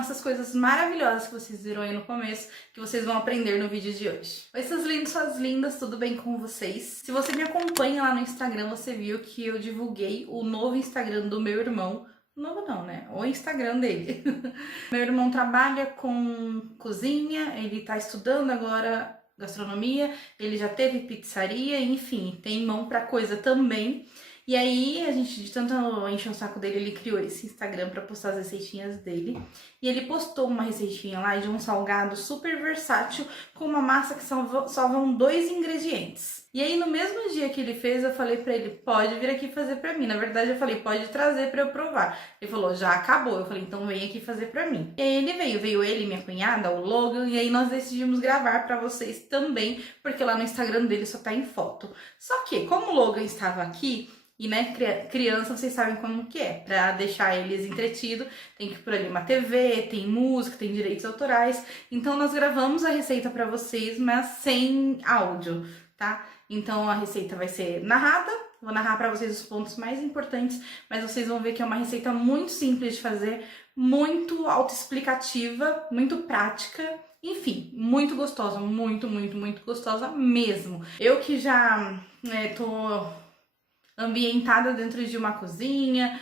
essas coisas maravilhosas que vocês viram aí no começo, que vocês vão aprender no vídeo de hoje. Oi, seus lindos, suas lindas, tudo bem com vocês? Se você me acompanha lá no Instagram, você viu que eu divulguei o novo Instagram do meu irmão. Novo não, né? O Instagram dele. Meu irmão trabalha com cozinha, ele tá estudando agora gastronomia, ele já teve pizzaria, enfim, tem mão pra coisa também. E aí, a gente, de tanto encher o saco dele, ele criou esse Instagram pra postar as receitinhas dele. E ele postou uma receitinha lá de um salgado super versátil com uma massa que só vão 2 ingredientes. E aí, no mesmo dia que ele fez, eu falei pra ele, pode vir aqui fazer pra mim. Na verdade, eu falei, pode trazer pra eu provar. Ele falou, já acabou. Eu falei, então vem aqui fazer pra mim. E aí ele veio ele, minha cunhada, o Logan, e aí nós decidimos gravar pra vocês também, porque lá no Instagram dele só tá em foto. Só que, como o Logan estava aqui, e, né, criança, vocês sabem como que é. Pra deixar eles entretidos, tem que pôr ali uma TV, tem música, tem direitos autorais. Então, nós gravamos a receita pra vocês, mas sem áudio, tá? Então, a receita vai ser narrada. Vou narrar pra vocês os pontos mais importantes, mas vocês vão ver que é uma receita muito simples de fazer, muito autoexplicativa, muito prática. Enfim, muito gostosa, muito gostosa mesmo. Eu que já tô ambientada dentro de uma cozinha,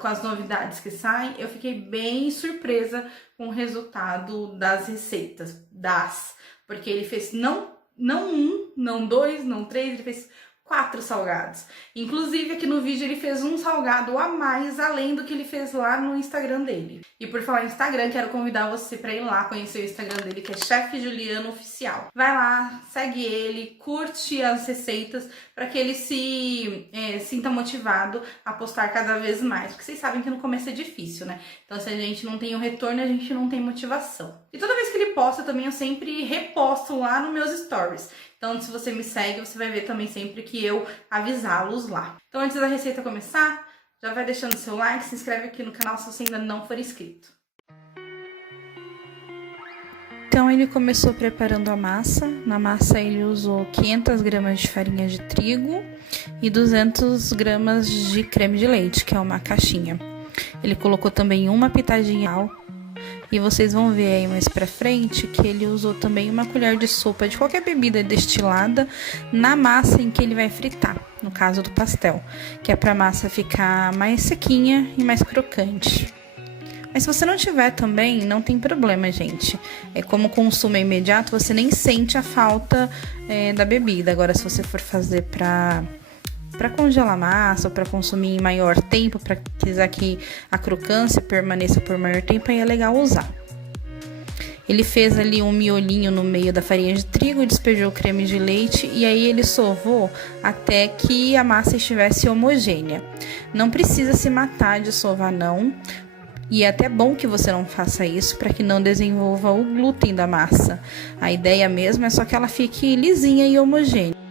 com as novidades que saem, eu fiquei bem surpresa com o resultado das receitas, porque ele fez não um, não 2, não 3, ele fez 4 salgados. Inclusive, aqui no vídeo ele fez um salgado a mais, além do que ele fez lá no Instagram dele. E por falar em Instagram, quero convidar você para ir lá conhecer o Instagram dele, que é Chef Juliano Oficial. Vai lá, segue ele, curte as receitas, para que ele se sinta motivado a postar cada vez mais. Porque vocês sabem que no começo é difícil, né? Então, se a gente não tem o retorno, a gente não tem motivação. E toda vez que ele posta também, eu sempre reposto lá nos meus stories. Então, se você me segue, você vai ver também sempre que eu avisá-los lá. Então, antes da receita começar, já vai deixando seu like, se inscreve aqui no canal se você ainda não for inscrito. Então, ele começou preparando a massa. Na massa, ele usou 500 gramas de farinha de trigo e 200 gramas de creme de leite, que é uma caixinha. Ele colocou também uma pitadinha de sal. E vocês vão ver aí mais pra frente que ele usou também uma colher de sopa de qualquer bebida destilada na massa em que ele vai fritar, no caso do pastel, que é pra massa ficar mais sequinha e mais crocante. Mas se você não tiver também, não tem problema, gente. Como o consumo é imediato, você nem sente a falta da bebida. Agora, se você for fazer pra congelar massa ou para consumir em maior tempo, para quiser que a crocância permaneça por maior tempo, aí é legal usar. Ele fez ali um miolinho no meio da farinha de trigo, despejou o creme de leite e aí ele sovou até que a massa estivesse homogênea. Não precisa se matar de sovar não, e é até bom que você não faça isso para que não desenvolva o glúten da massa. A ideia mesmo é só que ela fique lisinha e homogênea.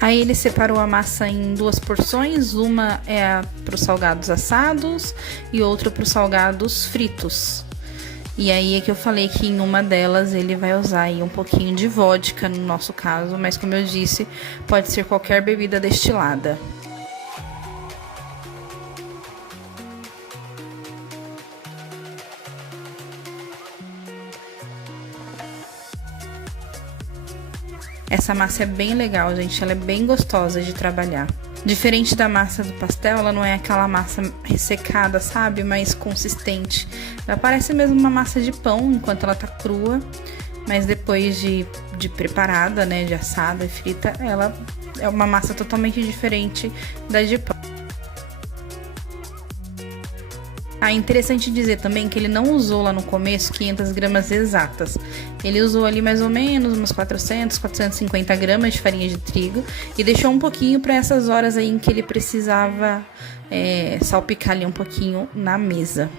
Aí ele separou a massa em 2 porções, uma é para os salgados assados e outra para os salgados fritos. E aí é que eu falei que em uma delas ele vai usar aí um pouquinho de vodka no nosso caso, mas como eu disse, pode ser qualquer bebida destilada. Essa massa é bem legal, gente, ela é bem gostosa de trabalhar. Diferente da massa do pastel, ela não é aquela massa ressecada, sabe? Mais consistente. Ela parece mesmo uma massa de pão enquanto ela tá crua, mas depois de preparada, né, de assada e frita, ela é uma massa totalmente diferente da de pão. Interessante dizer também que ele não usou lá no começo 500 gramas exatas. Ele usou ali mais ou menos umas 400, 450 gramas de farinha de trigo e deixou um pouquinho para essas horas aí em que ele precisava salpicar ali um pouquinho na mesa.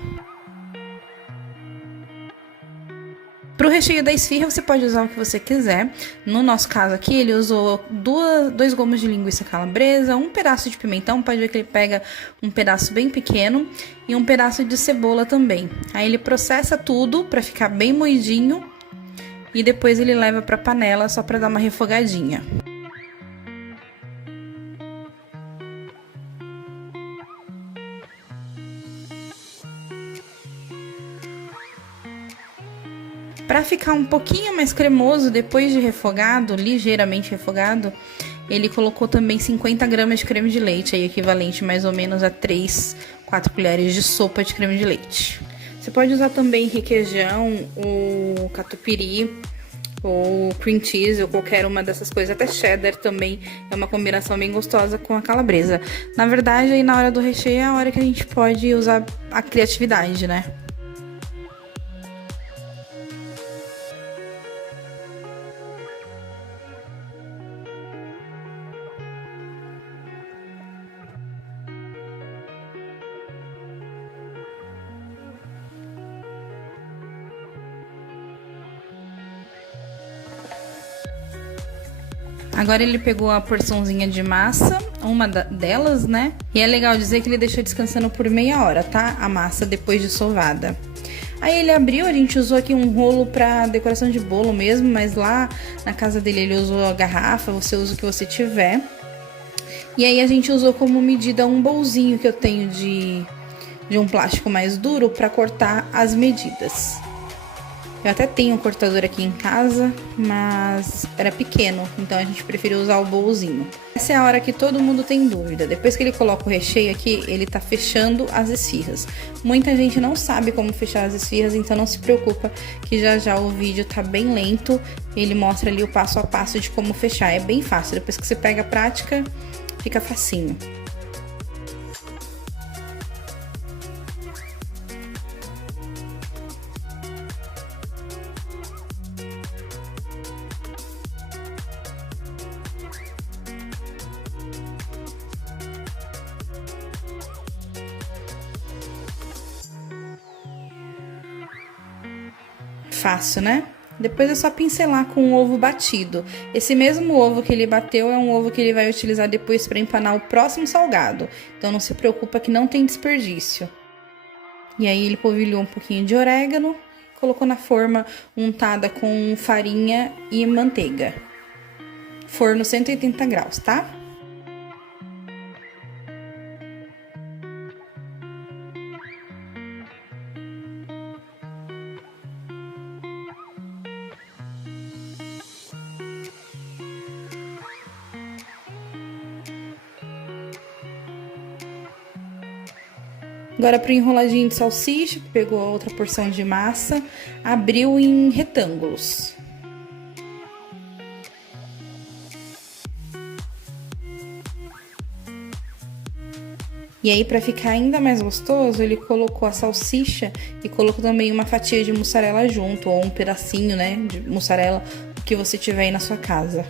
Para o recheio da esfirra, você pode usar o que você quiser. No nosso caso aqui, ele usou 2 gomos de linguiça calabresa, um pedaço de pimentão, pode ver que ele pega um pedaço bem pequeno, e um pedaço de cebola também. Aí ele processa tudo para ficar bem moidinho e depois ele leva para panela só para dar uma refogadinha. Para ficar um pouquinho mais cremoso, depois de refogado, ligeiramente refogado, ele colocou também 50 gramas de creme de leite, aí equivalente mais ou menos a 4 colheres de sopa de creme de leite. Você pode usar também requeijão, ou catupiry, ou cream cheese, ou qualquer uma dessas coisas. Até cheddar também é uma combinação bem gostosa com a calabresa. Na verdade, aí na hora do recheio é a hora que a gente pode usar a criatividade, né? Agora ele pegou a porçãozinha de massa, uma delas, né? E é legal dizer que ele deixou descansando por meia hora, tá? A massa depois de sovada. Aí ele abriu, a gente usou aqui um rolo pra decoração de bolo mesmo, mas lá na casa dele ele usou a garrafa, você usa o que você tiver. E aí a gente usou como medida um bolzinho que eu tenho de um plástico mais duro pra cortar as medidas. Eu até tenho um cortador aqui em casa, mas era pequeno, então a gente preferiu usar o bolzinho. Essa é a hora que todo mundo tem dúvida. Depois que ele coloca o recheio aqui, ele tá fechando as esfirras. Muita gente não sabe como fechar as esfirras, então não se preocupa que já já o vídeo tá bem lento. Ele mostra ali o passo a passo de como fechar. É bem fácil, depois que você pega a prática, fica facinho. Fácil, né? Depois é só pincelar com o ovo batido. Esse mesmo ovo que ele bateu é um ovo que ele vai utilizar depois para empanar o próximo salgado. Então não se preocupa que não tem desperdício. E aí ele polvilhou um pouquinho de orégano, colocou na forma untada com farinha e manteiga. Forno 180 graus, tá? Agora para o enroladinho de salsicha, pegou a outra porção de massa, abriu em retângulos. E aí, para ficar ainda mais gostoso, ele colocou a salsicha e colocou também uma fatia de mussarela junto, ou um pedacinho, né, de mussarela que você tiver aí na sua casa.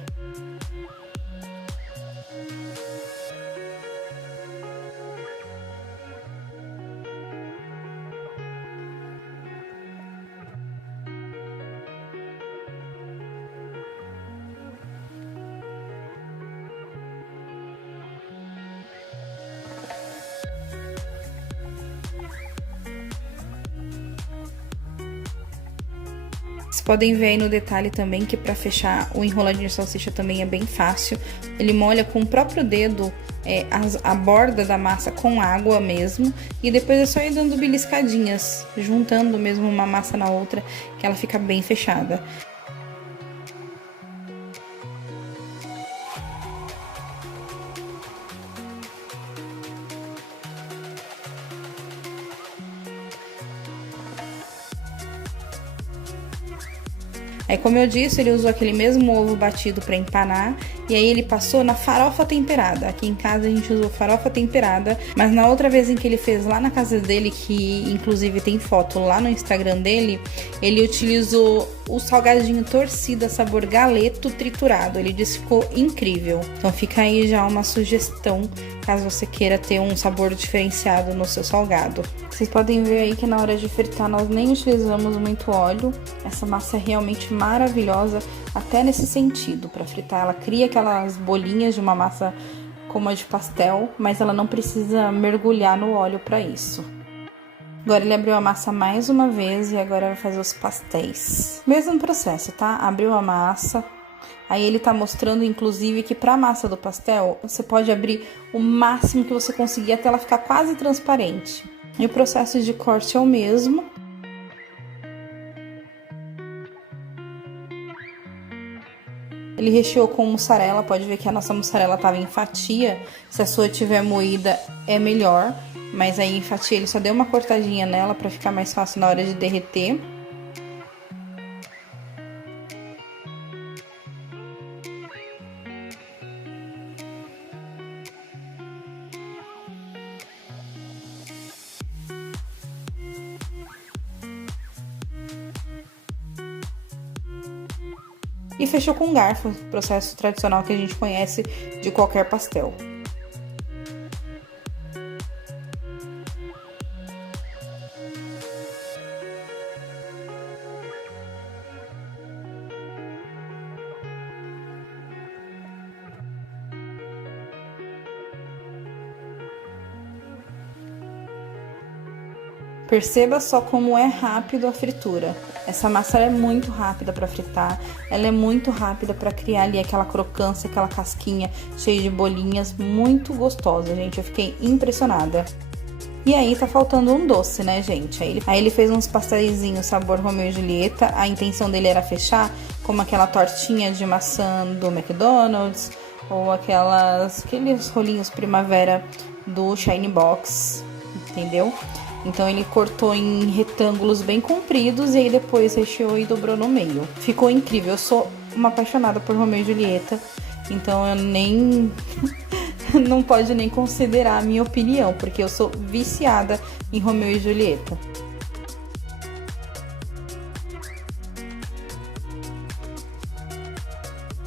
Vocês podem ver aí no detalhe também que para fechar o enroladinho de salsicha também é bem fácil. Ele molha com o próprio dedo a borda da massa com água mesmo. E depois é só ir dando beliscadinhas, juntando mesmo uma massa na outra, que ela fica bem fechada. Aí, como eu disse, ele usou aquele mesmo ovo batido para empanar. E aí ele passou na farofa temperada. Aqui em casa a gente usou farofa temperada. Mas na outra vez em que ele fez lá na casa dele, que inclusive tem foto lá no Instagram dele, ele utilizou o salgadinho torcida sabor galeto triturado. Ele disse que ficou incrível. Então fica aí já uma sugestão, caso você queira ter um sabor diferenciado no seu salgado. Vocês podem ver aí que na hora de fritar nós nem utilizamos muito óleo. Essa massa é realmente maravilhosa, até nesse sentido. Para fritar, ela cria aquelas bolinhas de uma massa como a de pastel, mas ela não precisa mergulhar no óleo para isso. Agora ele abriu a massa mais uma vez e agora vai fazer os pastéis. Mesmo processo, tá? Abriu a massa. Aí ele tá mostrando, inclusive, que pra massa do pastel, você pode abrir o máximo que você conseguir até ela ficar quase transparente. E o processo de corte é o mesmo. Ele recheou com mussarela, pode ver que a nossa mussarela tava em fatia. Se a sua tiver moída, é melhor. Mas aí em fatia ele só deu uma cortadinha nela pra ficar mais fácil na hora de derreter. E fechou com garfo, processo tradicional que a gente conhece de qualquer pastel. Perceba só como é rápido a fritura. Essa massa é muito rápida para fritar, ela é muito rápida para criar ali aquela crocância, aquela casquinha cheia de bolinhas, muito gostosa, gente. Eu fiquei impressionada. E aí tá faltando um doce, né, gente? Aí ele fez uns pasteizinhos sabor Romeu e Julieta. A intenção dele era fechar como aquela tortinha de maçã do McDonald's ou aqueles rolinhos primavera do Shine Box, entendeu? Então ele cortou em retângulos bem compridos e aí depois recheou e dobrou no meio. Ficou incrível. Eu sou uma apaixonada por Romeu e Julieta, então eu nem não pode nem considerar a minha opinião, porque eu sou viciada em Romeu e Julieta.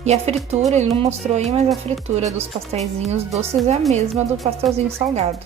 E a fritura, ele não mostrou aí, mas a fritura dos pastéisinhos doces é a mesma do pastelzinho salgado.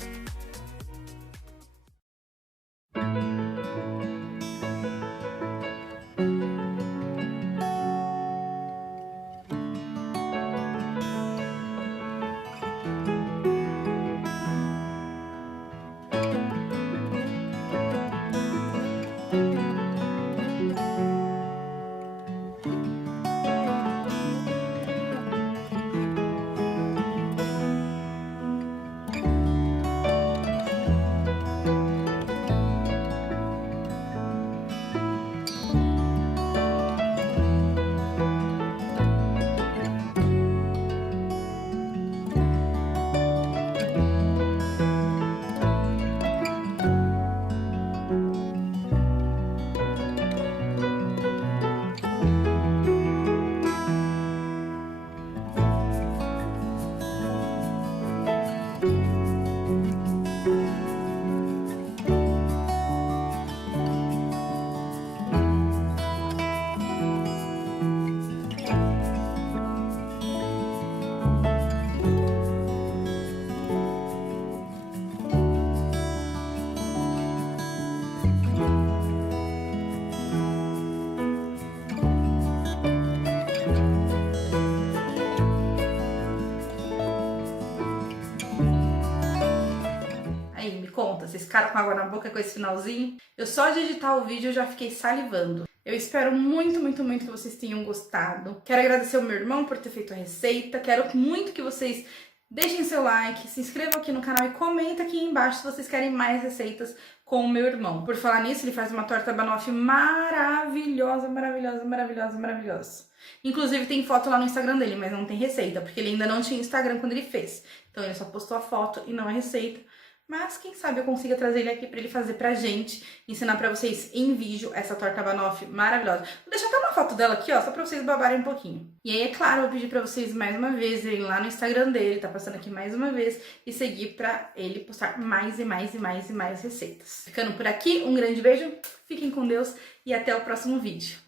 Conta, vocês ficaram com água na boca com esse finalzinho? Eu só de editar o vídeo eu já fiquei salivando. Eu espero muito, muito, muito que vocês tenham gostado. Quero agradecer ao meu irmão por ter feito a receita. Quero muito que vocês deixem seu like, se inscrevam aqui no canal e comenta aqui embaixo se vocês querem mais receitas com o meu irmão. Por falar nisso, ele faz uma torta banoffee maravilhosa, maravilhosa, maravilhosa, maravilhosa. Inclusive tem foto lá no Instagram dele, mas não tem receita, porque ele ainda não tinha Instagram quando ele fez. Então ele só postou a foto e não a receita. Mas quem sabe eu consiga trazer ele aqui pra ele fazer pra gente, ensinar pra vocês em vídeo essa torta banoffee maravilhosa. Vou deixar até uma foto dela aqui, ó, só pra vocês babarem um pouquinho. E aí, é claro, eu vou pedir pra vocês mais uma vez irem lá no Instagram dele, tá passando aqui mais uma vez, e seguir pra ele postar mais e mais e mais e mais receitas. Ficando por aqui, um grande beijo, fiquem com Deus e até o próximo vídeo.